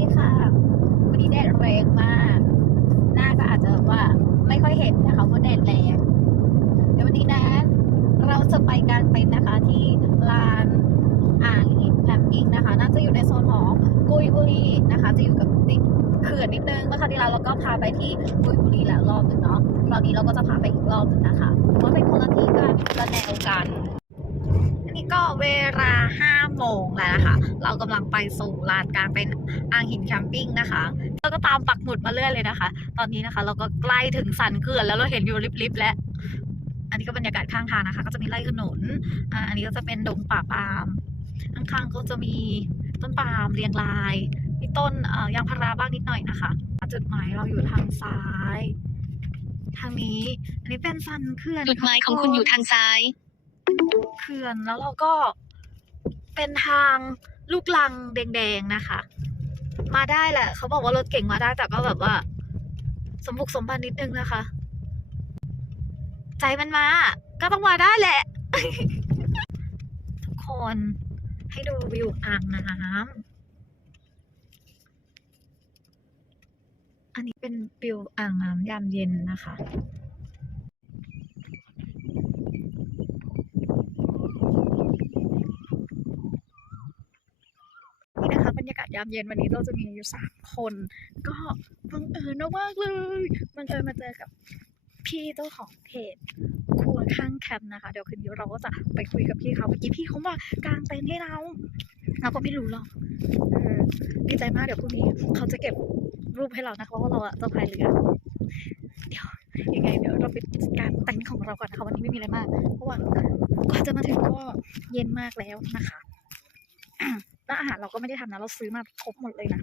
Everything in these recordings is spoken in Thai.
ดีค่ะวันนี้แดดแรงมาก หน้าก็อาจจะว่าไม่ค่อยเห็นนะคะเพราะแดดแรงเดี๋ยววันนี้นะ เราจะไปกางเต็นนะคะที่ลานอ่างหินแคมปิ้งนะคะ น่าจะอยู่ในโซนของกุยบุรีนะคะ จะอยู่กับติดเขื่อนนิดนึงเมื่อคราวที่แล้วเราก็พาไปที่กุยบุรีแล้วรอบหนึ่งเนาะรอบนี้เราก็จะพาไปอีกรอบหนึ่งนะคะแต่ว่าเป็นคนละที่กันละแนวกัน ก็เวลา5โมงแล้วนะคะ เรากำลังไปสู่ลานกลางเป็นอ่างหินแคมปิ้งนะคะเราก็ตามปักหมุดมาเรื่อยเลยนะคะ ตอนนี้นะคะ เราก็ใกล้ถึงสันเขื่อนแล้วเราเห็นอยู่ริบๆแล้ว อันนี้ก็บรรยากาศข้างทางนะคะ ก็จะมีไร่ขนุนอ่าอันนี้ก็จะเป็นดงป่าปาล์มข้างๆก็จะมีต้นปาล์มเรียงราย มีต้นยางพาราบ้างนิดหน่อยนะคะ จุดหมายเราอยู่ทางซ้าย ทางนี้ อันนี้เป็นสันเขื่อนจุดหมายของคุณอยู่ทางซ้าย เขื่อนแล้วเราก็เป็นทางลูกลังแดงๆนะคะ มาได้แหละ เขาบอกว่ารถเก่งมาได้แต่ก็แบบว่า สมบุกสมบันนิดนึงนะคะ ใจมันมา ก็ต้องมาได้แหละ ทุกคนให้ดูวิวอ่างน้ำอันนี้เป็นวิวอ่างน้ำยามเย็นนะคะ นี่นะคะบรรยากามเย็นวันนี้เราจะมีอยู่สามคน ก็บังเอิญมากเลยบังเอิญมาเจอกับพี่เจ้าของเพจครัวข้างแคมป์นะคะ เดี๋ยวคืนนี้เราก็จะไปคุยกับพี่เขาเมื่อกี้พี่เขามากางเต็นท์ให้เราเราก็ไม่รู้หรอกเออดีใจมากเดี๋ยวพรุ่งนี้เขาจะเก็บรูปให้เรานะคะเพราะว่าเราอะจะพายเรือเดี๋ยวยังไงเดี๋ยวเราไปจัดการเต็นท์ของเราก่อนนะคะวันนี้ไม่มีอะไรมากเพราะว่ากว่าจะมาถึงก็เย็นมากแล้วนะคะ แล้วอาหารเราก็ไม่ได้ทำนะ เราซื้อมาครบหมดเลยนะ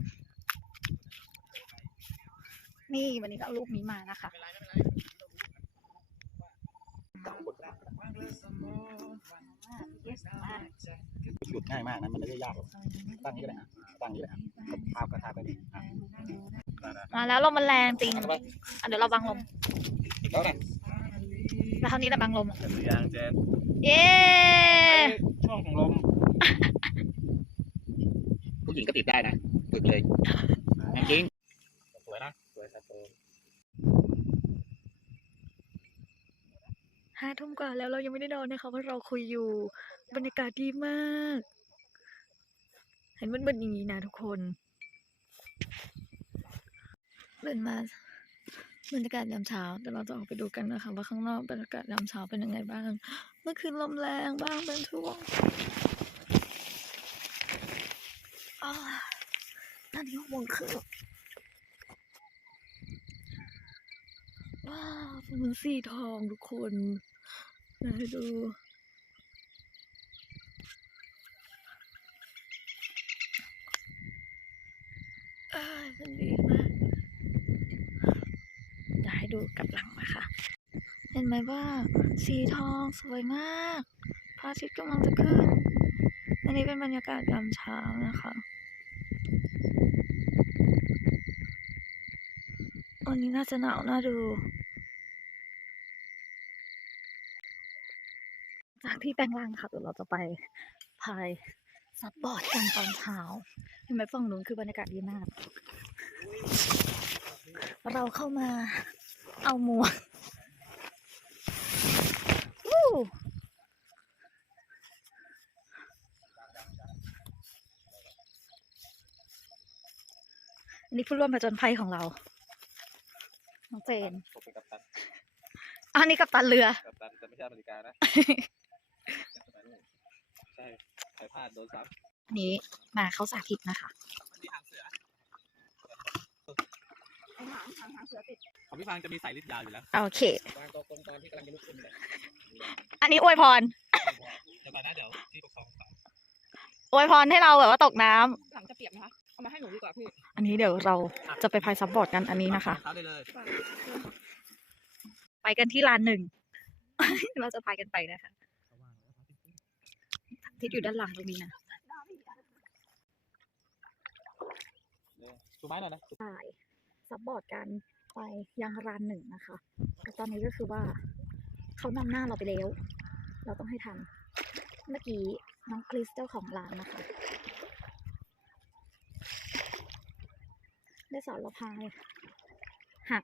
นี่วันนี้ก็เอารูปนี้มานะคะหยุดง่ายมากนะมันไม่ได้ยากหรอกตั้งนี้ก็ได้อะตั้งนี้แหละทาบก็ทาบไปนี่อะได้ได้มาแล้วลมมันแรงจริงอะเดี๋ยวเราบังลมแล้วนะแล้วเท่านี้แต่บังลมเป็นตัวอย่างเจนเย้ช่วงของลมผู้ หญิงก็ติดได้นะฝึกเลยจริงสวยนะสวยครับห้าทุ่มกว่าแล้วเรายังไม่ได้นอนนะคะเพราะเราคุยอยู่ บรรยากาศดีมาก เห็นมันเป็นอย่างนี้นะทุกคนเดินมาบรรยากาศยามเช้าเดี๋ยวเราจะออกไปดูกันนะคะว่าข้างนอกบรรยากาศยามเช้าเป็นยังไงบ้าง เมื่อคืนลมแรงบ้างเป็นช่วงอ่า ตอนนี้หกโมงครึ่งว้าวเป็นเหมือนสีทองทุกคนเดี๋ยวให้ดูเอ้ยมันดีมากจะให้ดูกลับหลังนะคะ เห็นไหมว่าสีทองสวยมากพระอาทิตย์กำลังจะขึ้น อันนี้เป็นบรรยากาศยามเช้านะคะ วันนี้น่าจะหนาวน่าดู จากที่แปลงร่างค่ะเดี๋ยวเราจะไปพายซับบอร์ดกันตอนเช้าเห็นไหมฝั่งนู้นคือบรรยากาศดีมาก เราเข้ามาเอาหมวกวู้อันนี้ผู้ร่วมผจญภัยของเรา เจนผมเป็นกัปตันอันนี้กับตันเรือ กัปตันแต่ไม่ใช่อเมริกานะใช่ใครพลาดโดนซับอันนี้มาเขาสาธิตนะคะที่หางเสือของพี่ฟางจะมีสายลิดยาวอยู่แล้ว โอเคฟางตรงตอนที่กำลังจะลุกขึ้นเลยอันนี้อวยพรเดี๋ยวก่อนนะเดี๋ยวที่ปกครองต่ออวยพรให้เราแบบว่าตกน้ำหลังจะเปียกนะคะ เอามาให้หนูดีกว่าพี่อันนี้เดี๋ยวเราจะไปพายซับบอร์ดกันอันนี้นะคะเท้าได้เลยไปกันที่ลานหนึ่ง เราจะพายกันไปนะคะที่อยู่ด้านหลังตรงนี้นะชูไม้หน่อยนะพายซับบอร์ดกันไปยังลานหนึ่งนะคะแต่ตอนนี้ก็คือว่าเขานำหน้าเราไปแล้ว เราต้องให้ทัน เมื่อกี้น้องคริสเจ้าของร้านนะคะ ได้สอนเราพายหัก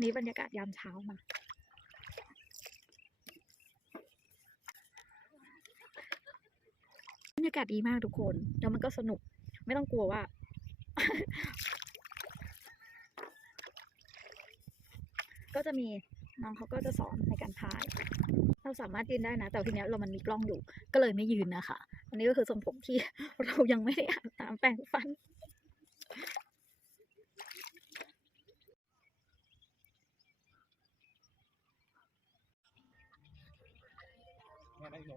นี่บรรยากาศยามเช้ามา บรรยากาศดีมากทุกคน แล้วมันก็สนุก ไม่ต้องกลัวว่า ก็จะมีน้องเขาก็จะสอนในการพาย เราสามารถยืนได้นะ แต่ทีเนี้ยเรามันมีกล้องอยู่ ก็เลยไม่ยืนนะคะ อันนี้ก็คือทรงผมที่เรายังไม่ได้อาบน้ำแปรงฟัน แม่ได้หนู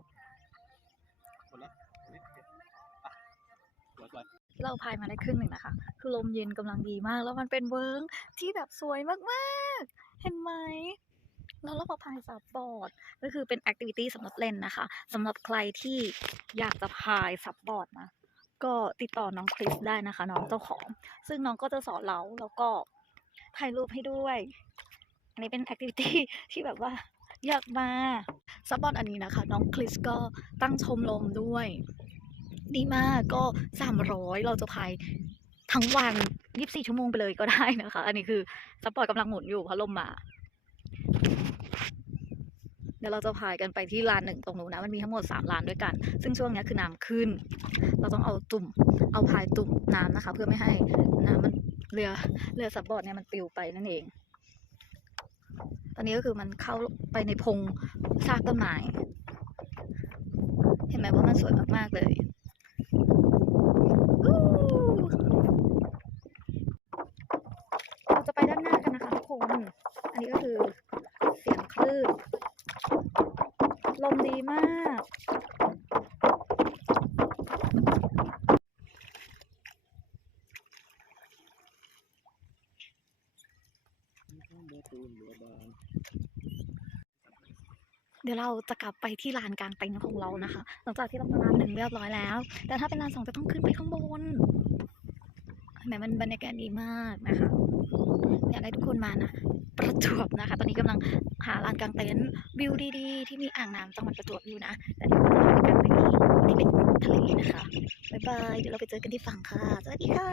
หมดแล้วสวยเราพายมาได้ครึ่งหนึ่งนะคะ คือลมเย็นกำลังดีมาก แล้วมันเป็นเวิร์งที่แบบสวยมากๆ เห็นไหมแล้วเรามาพายซับบอร์ด ก็คือเป็นแอคทิวิตี้สำหรับเล่นนะคะสำหรับใครที่อยากจะพายซับบอร์ดนะ ก็ติดต่อน้องคริสได้นะคะ น้องเจ้าของ ซึ่งน้องก็จะสอนเราแล้วก็ถ่ายรูปให้ด้วย อันนี้เป็นแอคทิวิตี้ที่แบบว่า อยากมาซับบอร์ดอันนี้นะคะ น้องคริสก็ตั้งชมรมด้วย ดีมากก็สามร้อยเราจะพายทั้งวันยี่สิบสี่ชั่วโมงไปเลยก็ได้นะคะ อันนี้คือซัพพอร์ตกำลังหมุนอยู่เพราะลมมา เดี๋ยวเราจะพายกันไปที่ลานหนึ่งตรงนู้นนะ มันมีทั้งหมดสามลานด้วยกัน ซึ่งช่วงนี้คือน้ำขึ้น เราต้องเอาตุ่ม เอาพายตุ่มน้ำนะคะ เพื่อไม่ให้น้ำมันเรือเรือซับบอร์ดเนี่ยมันปลิวไปนั่นเอง ตอนนี้ก็คือมันเข้าไปในพงซากต้นไม้เห็นไหมว่ามันสวยมาก ๆ เลย อู้เราจะไปด้านหน้ากันนะคะทุกคน อันนี้ก็คือเสียงคลื่น ลมดีมาก เดี๋ยวเราจะกลับไปที่ลานกลางเต็นท์ของเรานะคะ หลังจากที่เรามาลานหนึ่งเรียบร้อยแล้ว แต่ถ้าเป็นลานสองจะต้องขึ้นไปข้างบนแหมมันบรรยากาศดีมากนะคะอยากให้ทุกคนมานะประจวบนะคะ ตอนนี้กำลังหาลานกลางเต็นท์วิวดีๆ ที่มีอ่างน้ำจังหวัดประจวบอยู่นะแต่เดี๋ยวเราจะไปกางเต็นท์ที่เป็นทะเลนะคะบ๊ายบายเดี๋ยวเราไปเจอกันที่ฝั่งค่ะ สวัสดีค่ะ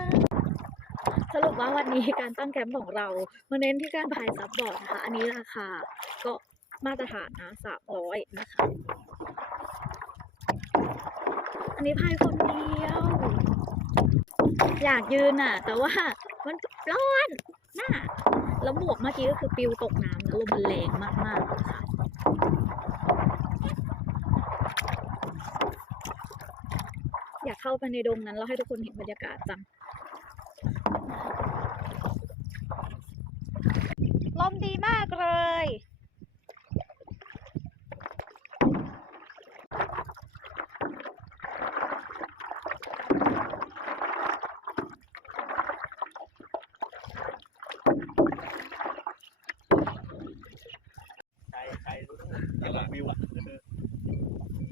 สรุปว่าวันนี้การตั้งแคมป์ของเรามาเน้นที่การพายซับบอร์ดนะคะ อันนี้ราคาก็ มาตรฐานนะสามร้อยนะคะ อันนี้พายคนเดียว อยากยืนน่ะ แต่ว่ามันร้อนน่ะแล้วหมวกเมื่อกี้ก็คือปิวตกน้ำนะลมมันแรงมากๆนะคะอยากเข้าไปในดงนั้นแล้วให้ทุกคนเห็นบรรยากาศจังลมดีมากเลย ใครใครรู้อยากวิวอะ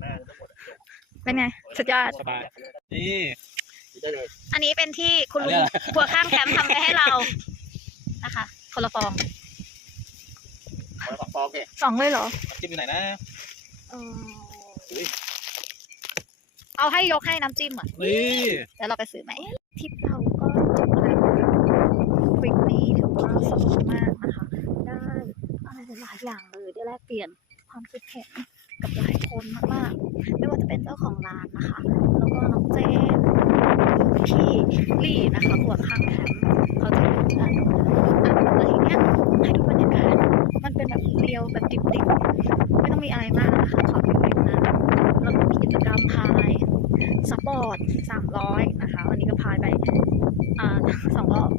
แม่ทั้งหมด เป็นไงสุดยอด สบาย นี่ได้เลยอันนี้เป็นที่คุณลุอันงนี้อะไรหัวข้างแคมป์ทำไว้ให้เรานะคะคนละฟองขอสองฟองโอเคสองเลยเหรอจิ้มอยู่ไหนนะเอออุ๊ยเอาให้ยกให้น้ำจิ้มอะนี่แล้วเราไปซื้อไหมทริปเราก็จบแล้วทริปนี้ถือว่าสนุกมากนะคะ ได้อะไรหลายๆอย่างเลยได้แลกเปลี่ยนความคิดเห็น กับหลายคนมากๆ ไม่ว่าจะเป็นเจ้าของร้านนะคะ แล้วก็น้องเจนพี่ลี่นะคะหัวข้างแถมเขาจะอยู่ด้านอะไรอย่างเงี้ยให้ดูบรรยากาศมันเป็นแบบเรียวแบบดิบๆ ไม่ต้องมีอะไรมากนะคะขอเพียงนะแล้วก็มีกิจกรรมพายสปอร์ตสามร้อยนะคะ วันนี้ก็พายไปอ่าสองรอบ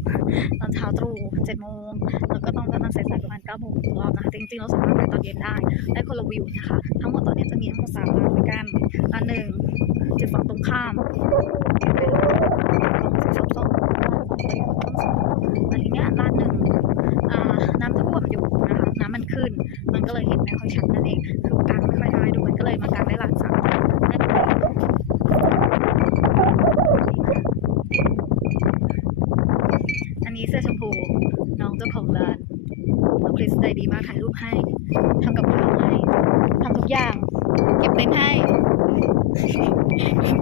ต อนเช้าตรู่เจ็ดโมงแล้วก็ต้องประมาณสายๆประมาณเก้าโมงถึงรอบนะคะจริงๆเราสามารถไปตอนเย็นได้ได้คนละวิวนะคะ ทั้งหมดตอนนี้จะมีทั้งหมดสามลานด้วยกันลานหนึ่งจุดฝั่งตรงข้ามสองสองอันนี้เนี่ยลานหนึ่งน้ำท่วมอยู่นะคะน้ำมันขึ้น มันก็เลยเห็นไม่ค่อยชัดนั่นเองคือกางไม่ค่อยได้ด้วยก็เลยมากางได้ลานสามได้ปกติอันนี้เสื้อชมพู น้องเจ้าของร้าน น้องคริสใจดีมาก ถ่ายรูปให้ทำกับข้าวให้ทำทุกอย่าง เก็บเต็นท์ให้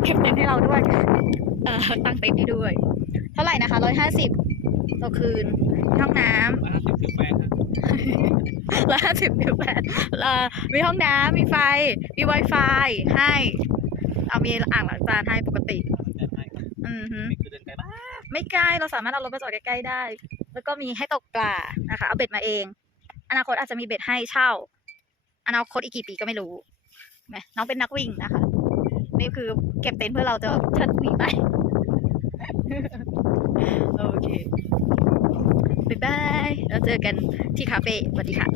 เก็บเต็นท์ให้เราด้วยเอ่อตั้งเต็นท์ให้ด้วย เท่าไหร่นะคะร้อยห้าสิบต่อคืนมีห้องน้ำมาสิบสิบแปดนะร้อยห้าสิบสิบแปดมีห้องน้ำมีไฟ มี Wi-Fi ให้ เอามีอ่างล้างจานให้ปกติแบบให้อือฮึนี่คือเดินไกลมากไม่ไกลเราสามารถเอารถไปจอดใกล้ๆได้ แล้วก็มีให้ตกปลานะคะ เอาเบ็ดมาเอง อนาคตอาจจะมีเบ็ดให้เช่า อนาคตอีกกี่ปีก็ไม่รู้แหมน้องเป็นนักวิ่งนะคะ นี่คือเก็บเต็นท์เพื่อเราจะชัดหนีไป โอเค บ๊ายบาย แล้วเจอกันที่คาเฟ่สวัสดีค่ะ